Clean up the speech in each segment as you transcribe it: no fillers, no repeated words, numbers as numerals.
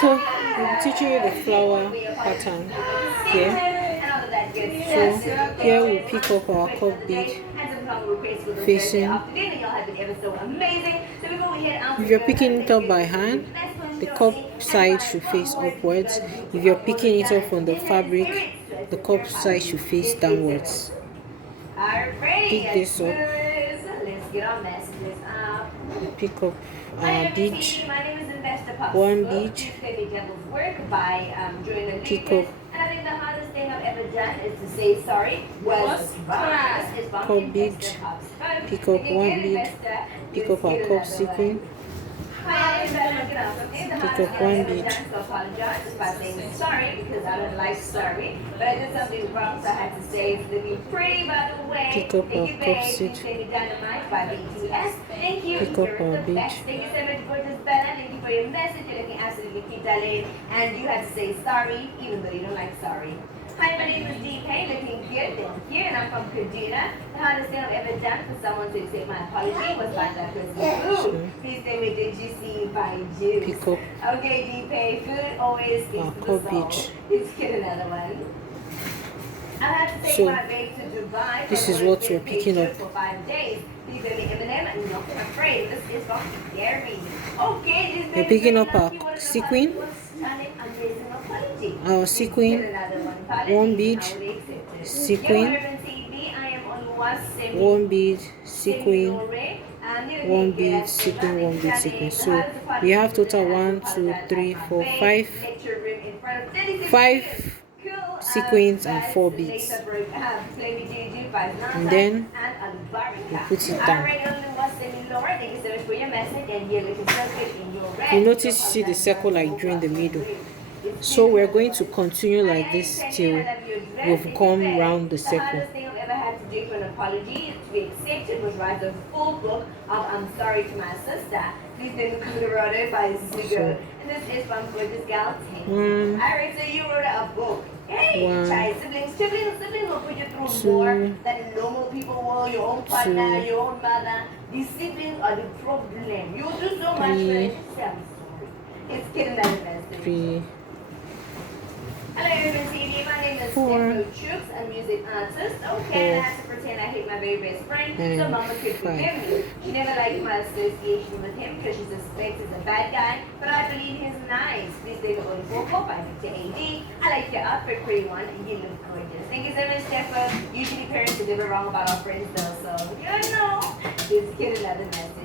So we'll be teaching you the flower pattern here. So here we'll pick up our cup bead facing. If you're picking it up by hand, the cup side should face upwards. If you're picking it up from the fabric, the cup side should face downwards. Pick this up. Pick up bead, one bead, pick up And I think the hardest thing I've ever done is to say sorry. cup bead, pick up one bead, pick up our cup sequin, pick up one bead, Apologize by saying sorry because I don't like sorry, but I did something wrong, so I had to say it's looking pretty. By the way, pick up our cup seat, Dynamite by BTS. Thank you. pick up our bead. Thank you so much, gorgeous Bella. Thank you for your message. You're looking absolutely cute, darling. And you had to say sorry, even though you don't like sorry. Hi, my name is DK, looking good, thank you, and I'm from Kaduna. The hardest thing I've ever done for someone to accept my apology was by that person. Please tell me, did you see by juice? Pick up Okay, DK, food always is our the cup soul. bead. Let's get another one. I had to take So, my babe to Dubai. this is what we're picking up. For 5 days. Please let me Eminem and not afraid. This is from Gary. Okay, this we're picking up our sequin, one bead, sequin, one bead, sequin, one bead, sequin, one bead, sequin. So we have total 1, 2, 3, 4, 5 sequins and 4 beads, and then we put it down. You notice you see the circle like during the middle. So we're going to continue like this till we've come round the circle. Do for an apology to be accepted was write the full book of I'm sorry to my sister. Please don't include a wrote it by Zigo. And this is from Gorgeous Gal. Alright, so you wrote a book. Hey, child, siblings will put you through more than normal people will, your own partner, your own mother. These siblings are the problem. You do so much for it. It's kidding that investment. Hello, everyone. TV. My name is Stefano Chooks, a music artist. Okay, and I have to pretend I hate my very best friend, so Mama could forgive me. She never liked my association with him because she suspects he's a bad guy, but I believe he's nice. Please leave it on 4 by Victor AD. I like your outfit, pretty one, and you look gorgeous. Thank you so much, Stefano. Usually parents are never wrong about our friends, though, so you know. Let's get another message.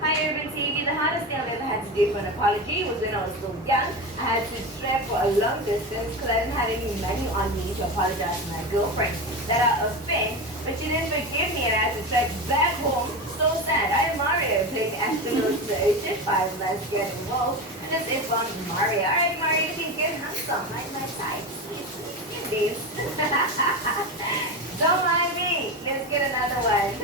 Hi, Urban TV. The hardest thing I've ever had to do for an apology was when I was still young. I had to trek for a long distance because I didn't have any money on me to apologize to my girlfriend. That I offend, but she didn't forgive me and I had to trek back home. So sad. I am Mario playing astronauts to the ocean 5 last getting involved. And this is from Mario. Alright, Mario, you can get handsome. Like my type. Please. Don't mind me. Let's get another one.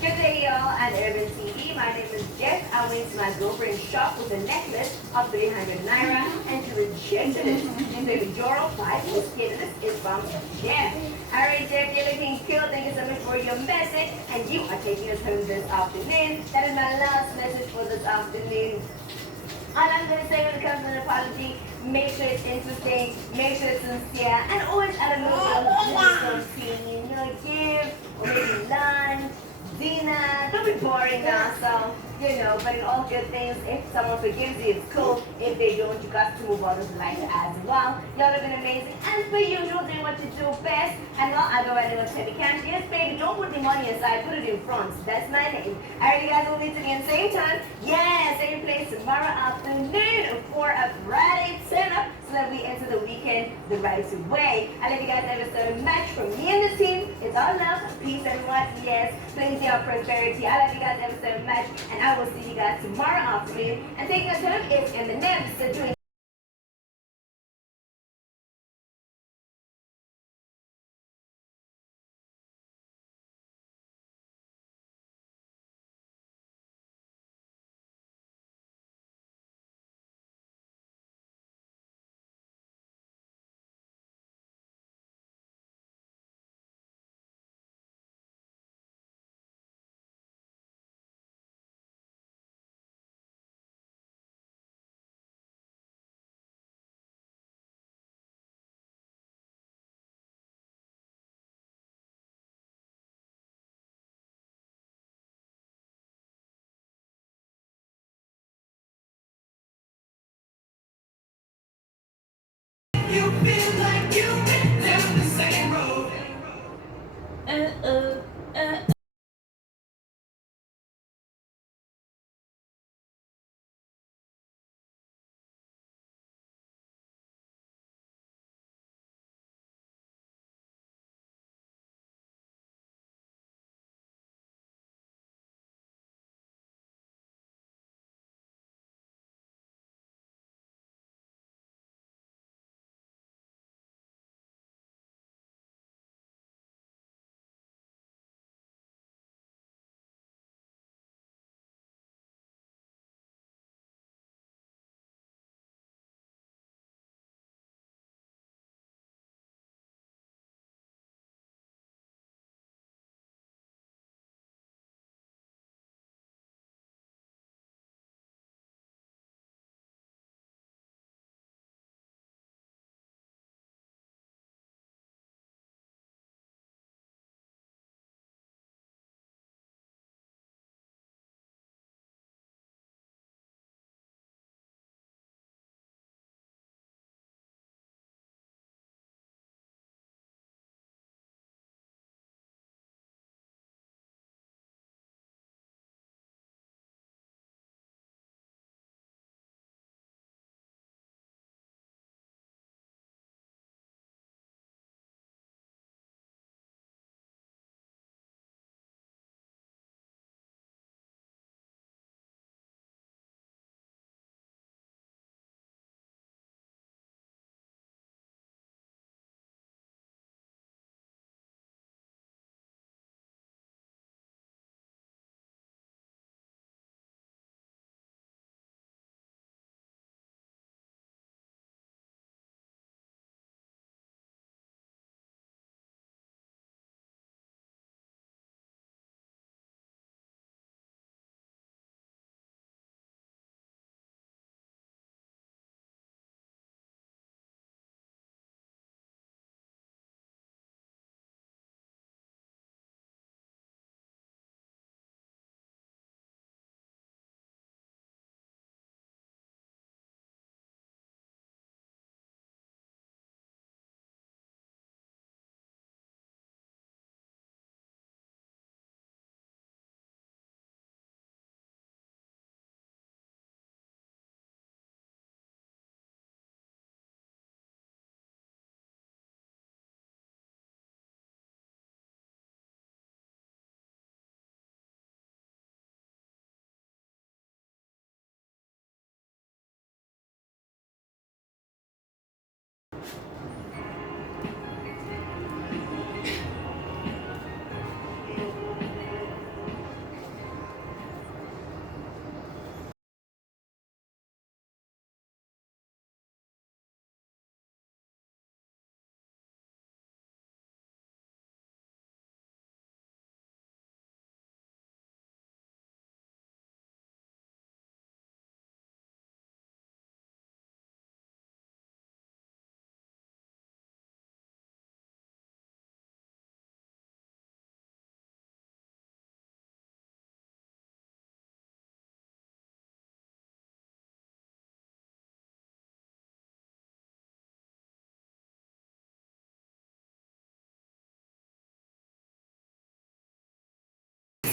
Good day, y'all, and Urban TV. My name is Jeff. I went to my girlfriend's shop with a necklace of 300 naira, and she rejected it. She said, "You're all fight. This is from Jeff." All right, Jeff, you're looking cool. Thank you so much for your message, and you are taking us home this afternoon. That is my last message for this afternoon. All I'm going to say when it comes to an apology, make sure it's interesting, make sure it's sincere, and always add a little bit of something, you know, give, or maybe lunch. Dina, don't be boring now, so, you know, but in all good things, if someone forgives you, it's cool. If they don't, you got to move on with life as well. Y'all have been amazing. As per usual, doing what you do best. And well, I go right in with St.Makkies. Yes, baby, don't put the money aside, put it in front. That's my name. Alright, you guys will meet again same time. Yeah, same place tomorrow afternoon for a Friday turn-up so that we enter the weekend the right way. I love you guys ever so much. From me and the team, it's all love, peace, and what? Yes, plenty of prosperity. I love you guys ever so much, and I will see you guys tomorrow afternoon. And taking us home is Eminem, so doing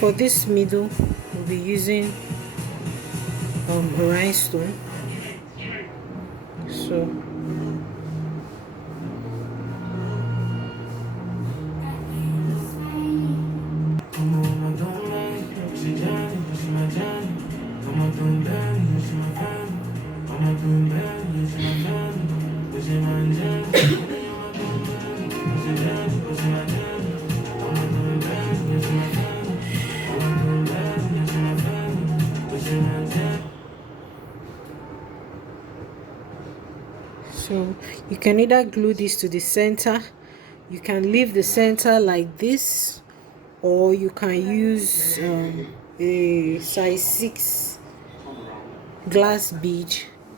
For this middle, we'll be using a rhinestone. So so you can either glue this to the center, you can leave the center like this, or you can use a size 6 glass bead.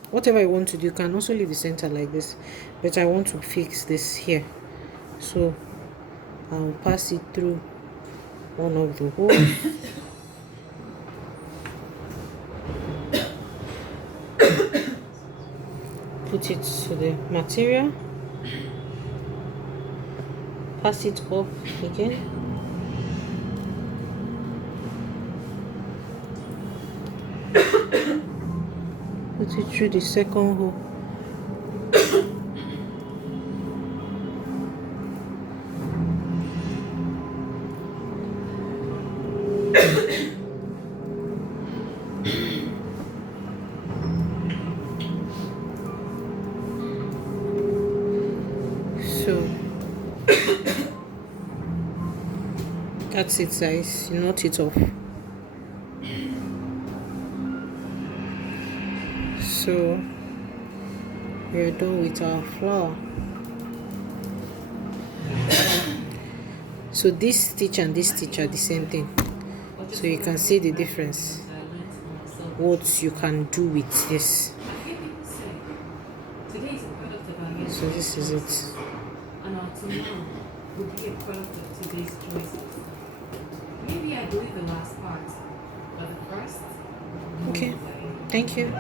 Whatever you want to do, you can also leave the center like this, but I want to fix this here, so I'll pass it through one of the holes. Put it to the material. pass it up again. Put it through the second hole. So that's it, guys. You knot it off. So we're done with our flower. So this stitch and this stitch are the same thing, so you can see the difference, what you can do with this. So this is it. And our tomorrow will be a product of today's choices. Maybe I believe the last part, but the first. Okay, thank you.